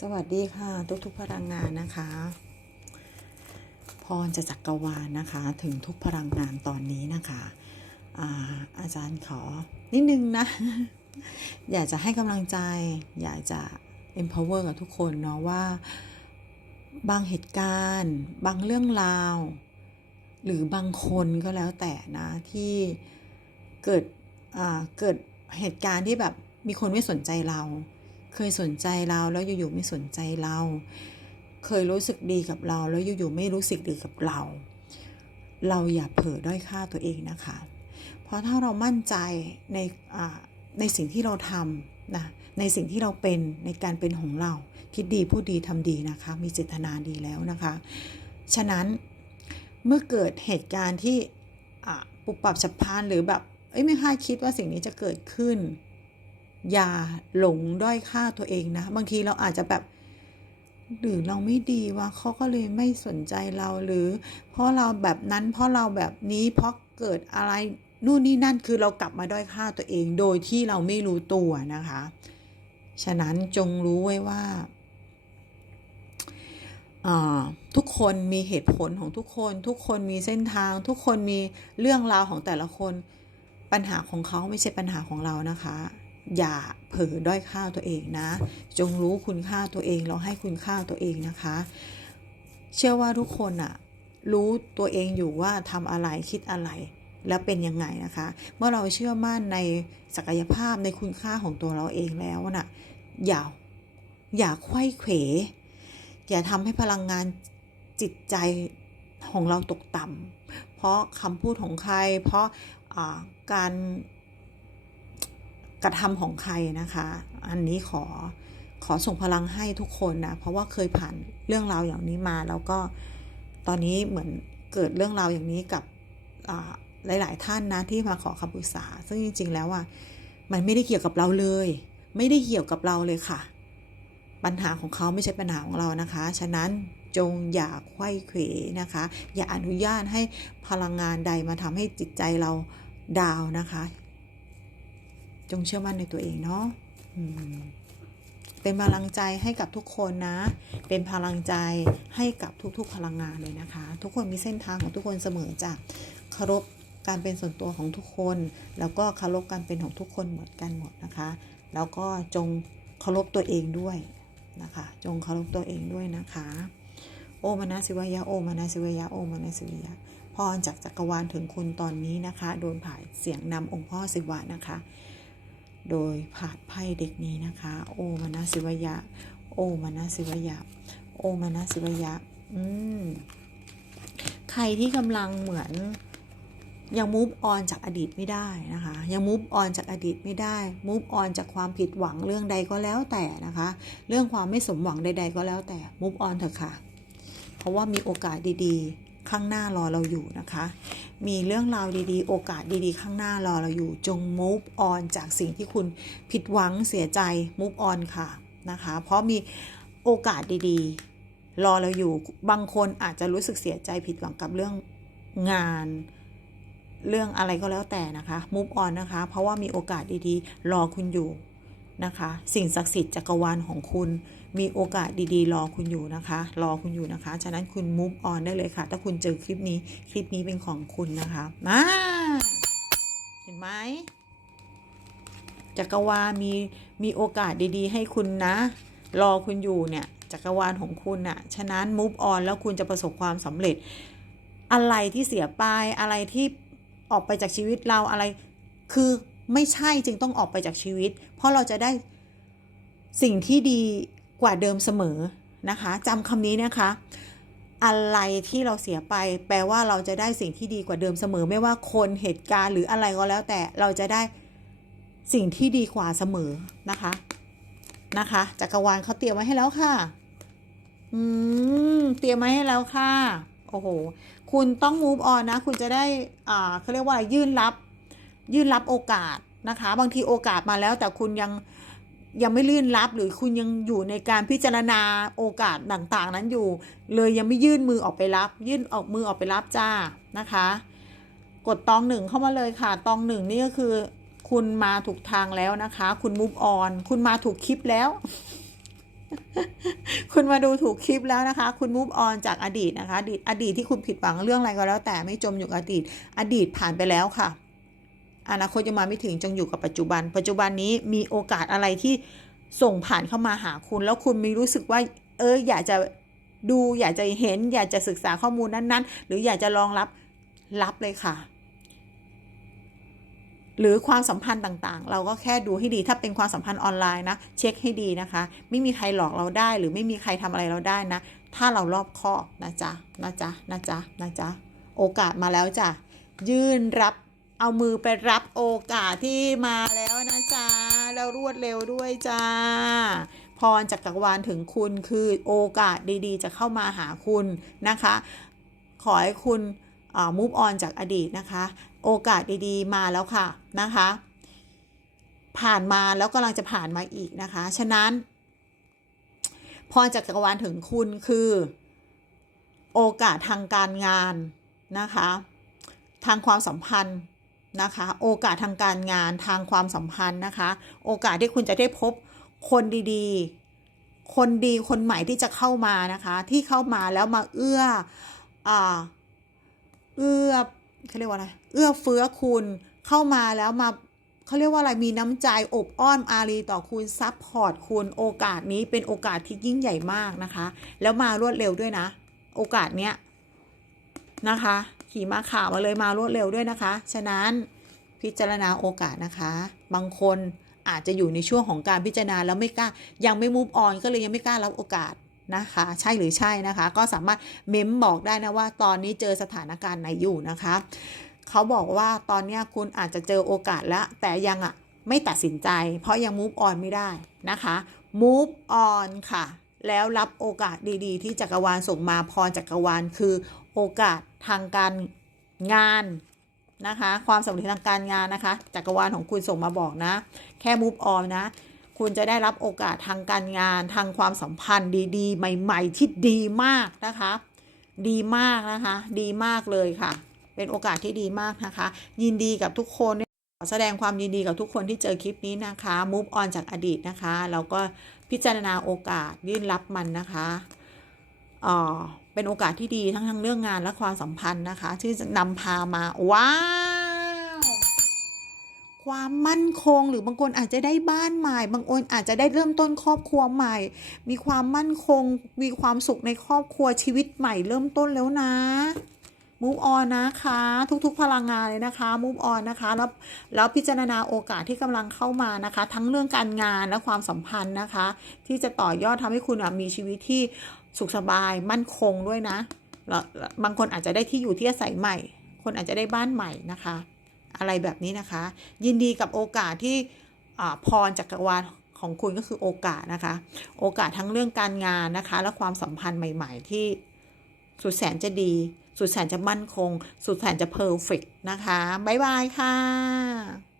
สวัสดีค่ะ ทุกๆพลังงานนะคะ พรจะจักรวาลนะคะ ถึงทุกพลังงานตอนนี้นะคะอาอาจารย์ขอนิดนึงนะ อยากจะให้กำลังใจ อยากจะ empower กับทุกคนเนาะว่าบางเหตุการณ์ บางเรื่องราว หรือบางคนก็แล้วแต่นะที่เกิดเกิดเหตุการณ์ที่แบบมีคนไม่สนใจเรา เคยสนใจเราแล้วอยู่ๆไม่สนใจเรา เคยรู้สึกดีกับเรา แล้วอยู่ๆไม่รู้สึกดีกับเรา เราอย่าเผลอด้อยค่าตัวเองนะคะ เพราะถ้าเรามั่นใจในในสิ่งที่เราทำนะในสิ่งที่เราเป็นในการเป็นของเรา คิดดีพูดดีทำดีนะคะ มีเจตนาดีแล้วนะคะ ฉะนั้นเมื่อเกิดเหตุการณ์ที่ปุบปับฉับพลันหรือแบบเอ้ยไม่คาดคิดว่าสิ่งนี้จะเกิดขึ้น อย่าหลงด้อยค่าตัวเองนะ บางทีเราอาจจะแบบ หรือเราไม่ดีวะเขาก็เลยไม่สนใจเราหรือ เพราะเราแบบนั้นเพราะเราแบบนี้เพราะเกิดอะไรนู่นนี่นั่นคือเรากลับมาด้อยค่าตัวเองโดยที่เราไม่รู้ตัวนะคะ ฉะนั้นจงรู้ไว้ว่าอ่าทุกคนมีเหตุผลของทุกคน ทุกคนมีเส้นทาง ทุกคนมีเรื่องราวของแต่ละคน ปัญหาของเขาไม่ใช่ปัญหาของเรานะคะ อย่าเผลอด้อยค่าตัวเองนะ จงรู้คุณค่าตัวเองเราให้คุณค่าตัวเองนะคะ เชื่อว่าทุกคนอะรู้ตัวเองอยู่ว่าทำอะไรคิดอะไร แล้วเป็นยังไงนะคะ เมื่อเราเชื่อมั่นในศักยภาพในคุณค่าของตัวเราเองแล้วน่ะอย่าอย่าไขว้เขวอย่าทำให้พลังงานจิตใจของเราตกต่ำเพราะคำพูดของใคร เพราะาการ กระทำของใครนะคะ อันนี้ขอขอส่งพลังให้ทุกคนนะ เพราะว่าเคยผ่านเรื่องราวอย่างนี้มา แล้วก็ตอนนี้เหมือนเกิดเรื่องราวอย่างนี้กับหลาย ๆ ท่านนะที่มาขอคำปรึกษา ซึ่งจริง ๆ แล้วอะมันไม่ได้เกี่ยวกับเราเลย ไม่ได้เกี่ยวกับเราเลยค่ะ ปัญหาของเขาไม่ใช่ปัญหาของเรานะคะ ฉะนั้นจงอย่าไขว้เขวนะคะ อย่าอนุญาตให้พลังงานใดมาทำให้จิตใจเราดาวนะคะ จงเชื่อมั่นในตัวเองเนาะเป็นพลังใจให้กับทุกคนนะ เป็นพลังใจให้กับทุกๆพลังงานเลยนะคะ ทุกคนมีเส้นทางของทุกคนเสมอจ้ะเคารพการเป็นส่วนตัวของทุกคน แล้วก็เคารพการเป็นของทุกคนเหมือนกันหมดนะคะ แล้วก็จงเคารพตัวเองด้วยนะคะ จงเคารพตัวเองด้วยนะคะ โอมานะสิวยะโอมานะสิวยะโอมานะสิวยะพรจากจักรวาลถึงคุณตอนนี้นะคะ โดนผ่านเสียงนำองค์พ่อศิวะนะคะ โดยผ่านไพ่เด็กนี้นะคะ โอมานะสิวยะ โอมานะสิวยะ โอมานะสิวยะ อืม ใครที่กำลังเหมือนยัง move on จากอดีตไม่ได้นะคะ ยัง move on จากอดีตไม่ได้ move on จากความผิดหวังเรื่องใดก็แล้วแต่นะคะ เรื่องความไม่สมหวังใด ๆ ก็แล้วแต่ move on เถอะค่ะ เพราะว่ามีโอกาสดี ๆ ข้างหน้ารอเราอยู่นะคะ มีเรื่องราวดีๆ โอกาสดีๆ ข้างหน้ารอเราอยู่ จง move on จากสิ่งที่คุณผิดหวังเสียใจ move on ค่ะนะคะ เพราะมีโอกาสดีๆ รอเราอยู่ บางคนอาจจะรู้สึกเสียใจผิดหวังกับเรื่องงาน เรื่องอะไรก็แล้วแต่นะคะ move on นะคะ เพราะว่ามีโอกาสดีๆ รอคุณอยู่ นะคะ สิ่งศักดิ์สิทธิ์จักรวาลของคุณ มีโอกาสดีๆ รอคุณอยู่นะคะ รอคุณอยู่นะคะ ฉะนั้นคุณ move on ได้เลยค่ะ ถ้าคุณเจอคลิปนี้ คลิปนี้เป็นของคุณนะคะมาเห็นไหมจักรวาลมีมีโอกาสดีๆ ให้คุณนะ รอคุณอยู่เนี่ยจักรวาลของคุณน่ะ ฉะนั้น move on แล้วคุณจะประสบความสำเร็จ อะไรที่เสียไป อะไรที่ออกไปจากชีวิตเราอะไร คือ ไม่ใช่จึงต้องออกไปจากชีวิต เพราะเราจะได้สิ่งที่ดีกว่าเดิมเสมอนะคะจำคำนี้นะคะ อะไรที่เราเสียไป แปลว่าเราจะได้สิ่งที่ดีกว่าเดิมเสมอ ไม่ว่าคนเหตุการณ์หรืออะไรก็แล้วแต่เราจะได้สิ่งที่ดีกว่าเสมอนะคะนะคะจักรวาลเขาเตรียมไว้ให้แล้วค่ะ อืม เตรียมไว้ให้แล้วค่ะ โอ้โห คุณต้อง move on นะ คุณจะได้ อ่าเขาเรียกว่ายื่นรับ ยื่นรับโอกาสนะคะ บางทีโอกาสมาแล้วแต่คุณยังยังไม่ลื่นรับหรือคุณยังอยู่ในการพิจารณาโอกาสต่างๆ นั้นอยู่ เลยยังไม่ยื่นมือออกไปรับ ยื่นออกมือออกไปรับจ้านะคะ กดตองหนึ่งเข้ามาเลยค่ะ ตองหนึ่งนี่ก็คือ คุณมาถูกทางแล้วนะคะ คุณ move on คุณมาถูกคลิปแล้ว คุณมาดูถูกคลิปแล้วนะคะ คุณ move on จากอดีตนะคะอดีตอดีตที่คุณผิดหวังเรื่องอะไรก็แล้ว แต่ไม่จมอยู่อดีต อดีตผ่านไปแล้วค่ะ อนาคตยังมาไม่ถึงจงอยู่กับปัจจุบัน ปัจจุบันนี้มีโอกาสอะไรที่ส่งผ่านเข้ามาหาคุณ แล้วคุณมีรู้สึกว่า เอออยากจะดูอยากจะเห็น อยากจะศึกษาข้อมูลนั้น ๆ หรืออยากจะลองรับรับเลยค่ะ หรือความสัมพันธ์ต่างๆ เราก็แค่ดูให้ดีถ้าเป็นความสัมพันธ์ออนไลน์นะเช็คให้ดีนะคะ ไม่มีใครหลอกเราได้ หรือไม่มีใครทำอะไรเราได้นะ ถ้าเรารอบคอบนะจ๊ะนะจ๊ะนะจ๊ะนะจ๊ะโอกาสมาแล้วจ้ะยื่นรับ เอามือไปรับโอกาสที่มาแล้วนะจ๊ะ แล้วรวดเร็วด้วยจ้า พรจากจักรวาลถึงคุณคือโอกาสดีๆ จะเข้ามาหาคุณนะคะ ขอให้คุณมูฟออนจากอดีตนะคะ โอกาสดีๆ มาแล้วค่ะนะคะ ผ่านมาแล้วกำลังจะผ่านมาอีกนะคะ ฉะนั้น พรจากจักรวาลถึงคุณคือ โอกาสทางการงานนะคะ ทางความสัมพันธ์ นะคะ โอกาสทางการงานทางความสัมพันธ์นะคะ โอกาสที่คุณจะได้พบคนดีๆ คนดีคนใหม่ที่จะเข้ามานะคะ ที่เข้ามาแล้วมาเอื้ออ่าเอื้อเขาเรียกว่าอะไรเอื้อเฟื้อคุณเข้ามาแล้วมาเขาเรียกว่าอะไรมีน้ำใจอบอ้อมอารีต่อคุณซัพพอร์ตคุณโอกาสนี้เป็นโอกาสที่ยิ่งใหญ่มากนะคะ แล้วมารวดเร็วด้วยนะ โอกาสเนี้ยนะคะ ขี่มาข่าวมาเลยมารวดเร็วด้วยนะคะ ฉะนั้นพิจารณาโอกาสนะคะ บางคนอาจจะอยู่ในช่วงของการพิจารณาแล้วไม่กล้า ยังไม่มูฟออนก็เลยยังไม่กล้ารับโอกาสนะคะ ใช่หรือใช่นะคะ ก็สามารถเม้มบอกได้นะว่า ตอนนี้เจอสถานการณ์ไหนอยู่นะคะ เขาบอกว่าตอนนี้คุณอาจจะเจอโอกาสแล้ว แต่ยังอะไม่ตัดสินใจ เพราะยัง move on ไม่ได้นะคะ move on ค่ะ แล้วรับโอกาสดีๆ ที่จักรวาลส่งมาพรจักรวาลคือ โอกาสทางการงานนะคะ ความสำเร็จทางการงานนะคะ จักรวาลของคุณส่งมาบอกนะ แค่ move on นะ คุณจะได้รับโอกาสทางการงาน ทางความสัมพันธ์ดีๆ ใหม่ๆ ที่ดีมากนะคะ ดีมากนะคะ ดีมากเลยค่ะ เป็นโอกาสที่ดีมากนะคะ ยินดีกับทุกคนขอแสดงความยินดีกับทุกคนที่เจอคลิปนี้นะคะ move on จากอดีตนะคะ แล้วก็พิจารณาโอกาสยื่นรับมันนะคะ เป็นโอกาสที่ดีทั้งทางเรื่องงานและความสัมพันธ์นะคะที่จะนำพามา ว้าวความมั่นคงหรือบางคนอาจจะได้บ้านใหม่ บางคนอาจจะได้เริ่มต้นครอบครัวใหม่ มีความมั่นคง มีความสุขในครอบครัวชีวิตใหม่เริ่มต้นแล้วนะ move on นะคะ ทุกๆพลังงานเลยนะคะ move on นะคะแล้วแล้วพิจารณาโอกาสที่กำลังเข้ามานะคะ ทั้งเรื่องการงานและความสัมพันธ์นะคะ ที่จะต่อยอดทำให้คุณมีชีวิตที่ สุขสบายมั่นคงด้วยนะแล้วบางคนอาจจะได้ที่อยู่ที่อาศัยใหม่ คนอาจจะได้บ้านใหม่นะคะ อะไรแบบนี้นะคะ ยินดีกับโอกาสที่พรจักรวาลของคุณก็คือโอกาสนะคะ โอกาสทั้งเรื่องการงานนะคะ และความสัมพันธ์ใหม่ ๆ ที่สุดแสนจะดี สุดแสนจะมั่นคง สุดแสนจะเพอร์เฟกนะคะ บ๊ายบายค่ะ